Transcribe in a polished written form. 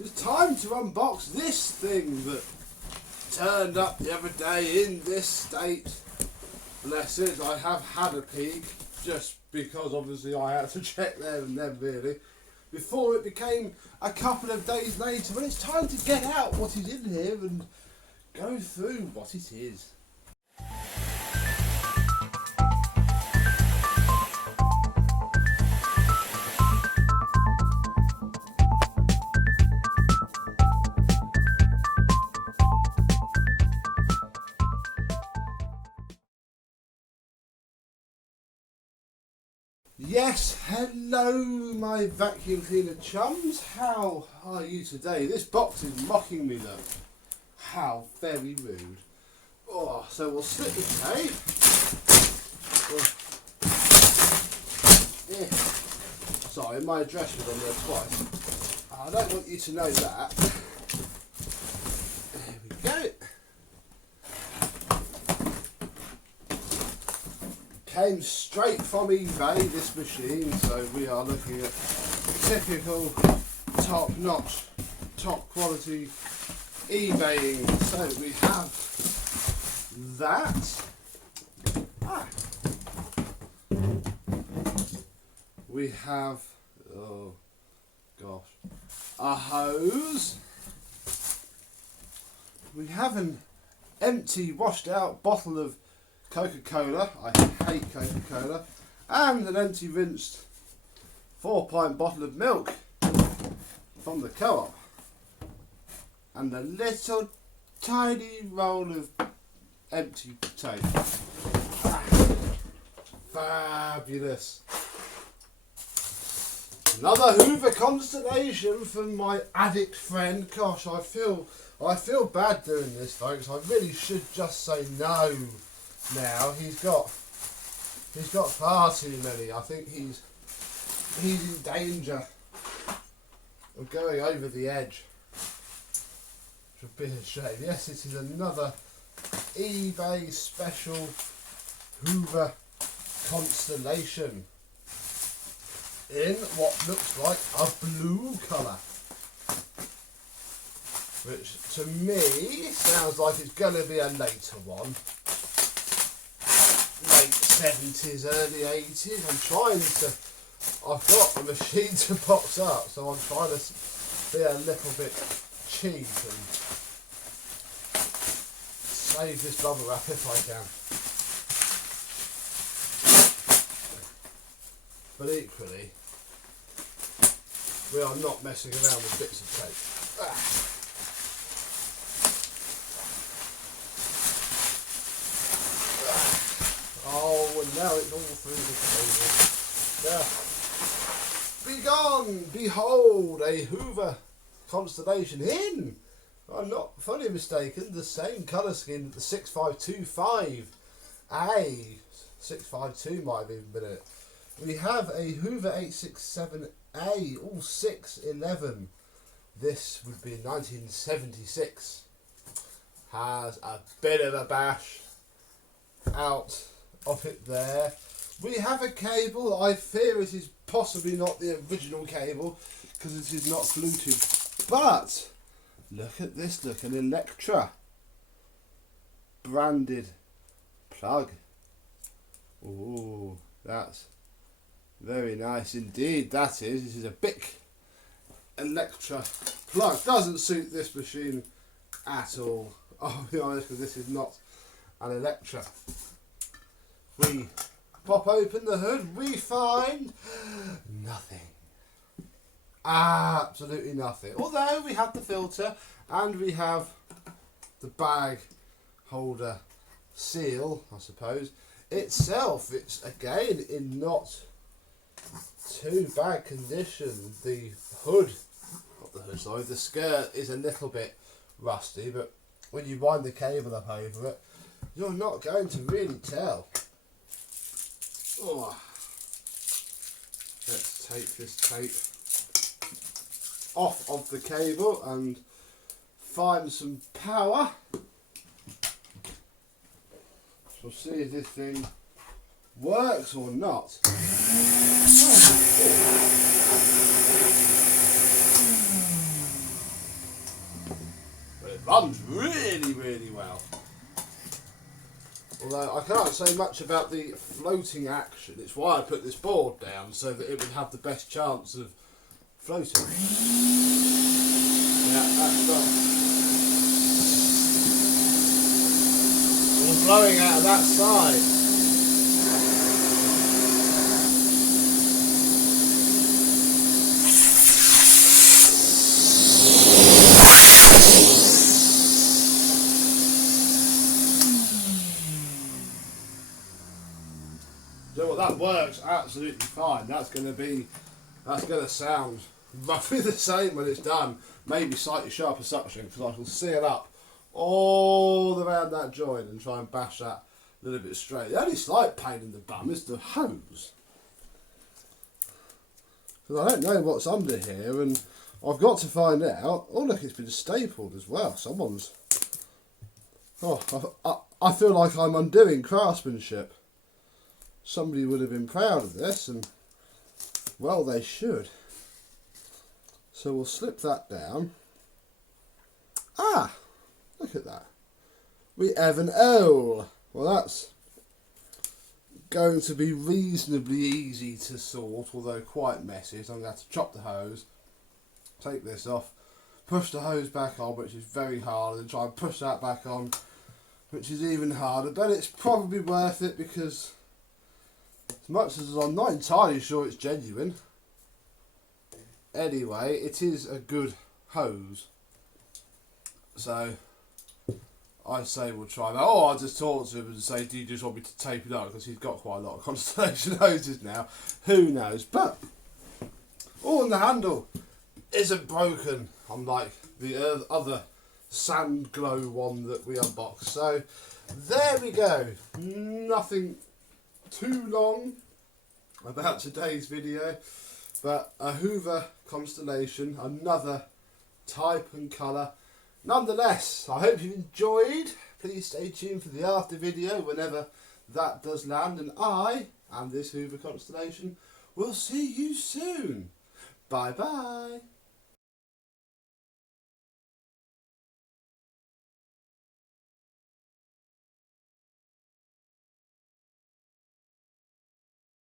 It's time to unbox this thing that turned up the other day in this state. Bless it, I have had a peek, just because obviously I had to check there and then really, before it became a couple of days later when it's time to get out what is in here and go through what it is. Yes, hello my vacuum cleaner chums, how are you today? This box is mocking me though. How very rude. Oh, so we'll slip the tape. Yeah. Sorry, my address was on there twice. I don't want you to know that. There we go. Came straight from eBay, this machine, so we are looking at typical top-notch, top-quality eBaying. So we have that. We have, oh gosh, a hose. We have an empty, washed-out bottle of Coca-Cola, I hate Coca-Cola, and an empty rinsed 4-pint bottle of milk from the co-op, and a little tiny roll of empty tape. Fabulous. Another Hoover Constellation from my addict friend. Gosh, I feel bad doing this, folks. I really should just say no. Now he's got far too many. I think he's in danger of going over the edge. Which would be a shame. Yes, it is another eBay special Hoover Constellation in what looks like a blue colour, which to me sounds like it's going to be a later one. Late 70s, early 80s. I've got a machine to box up, so I'm trying to be a little bit cheap and save this bubble wrap if I can. But equally, we are not messing around with bits of tape. Oh, and now it's all through the table. Be gone! Behold, a Hoover Constellation in, I'm not fully mistaken, the same colour scheme that the 6525A. 652 might have even been it. We have a Hoover 867A, all 611. This would be 1976. Has a bit of a bash out of it there. We have a cable. I fear it is possibly not the original cable because it is not Bluetooth. But look at this, look, an Electra branded plug. Ooh, that's very nice indeed. That is. This is a Bic Electra plug. Doesn't suit this machine at all. I'll be honest, because this is not an Electra. We pop open the hood, we find nothing. Absolutely nothing. Although we have the filter and we have the bag holder seal, I suppose. Itself, it's again in not too bad condition. The hood, not the hood, sorry, the skirt is a little bit rusty, but when you wind the cable up over it, you're not going to really tell. Oh. Let's take this tape off of the cable and find some power. We'll see if this thing works or not. runs really, really well. Although I can't say much about the floating action. It's why I put this board down, so that it would have the best chance of floating. Yeah, that's done. All blowing out of that side. You know what, that works absolutely fine. That's going to sound roughly the same when it's done. Maybe slightly sharper suction, because I shall seal up all around that joint and try and bash that a little bit straight. The only slight pain in the bum is the hose, because I don't know what's under here, and I've got to find out. Oh look, it's been stapled as well. Someone's... Oh, I feel like I'm undoing craftsmanship. Somebody would have been proud of this, and well, they should. So we'll slip that down. Ah, look at that. We have an O. Well, that's going to be reasonably easy to sort, although quite messy. So I'm going to have to chop the hose, take this off, push the hose back on, which is very hard, and try and push that back on, which is even harder. But it's probably worth it, because as much as I'm not entirely sure it's genuine, anyway, it is a good hose. So I say we'll try that. Oh, I'll just talk to him and say, do you just want me to tape it up? Because he's got quite a lot of Constellation hoses now. Who knows? But, oh, and the handle isn't broken, unlike the other sand glow one that we unboxed. So there we go. Nothing too long about today's video, but a Hoover Constellation, another type and colour. Nonetheless, I hope you enjoyed. Please stay tuned for the after video whenever that does land, and I and this Hoover Constellation will see you soon. Bye bye.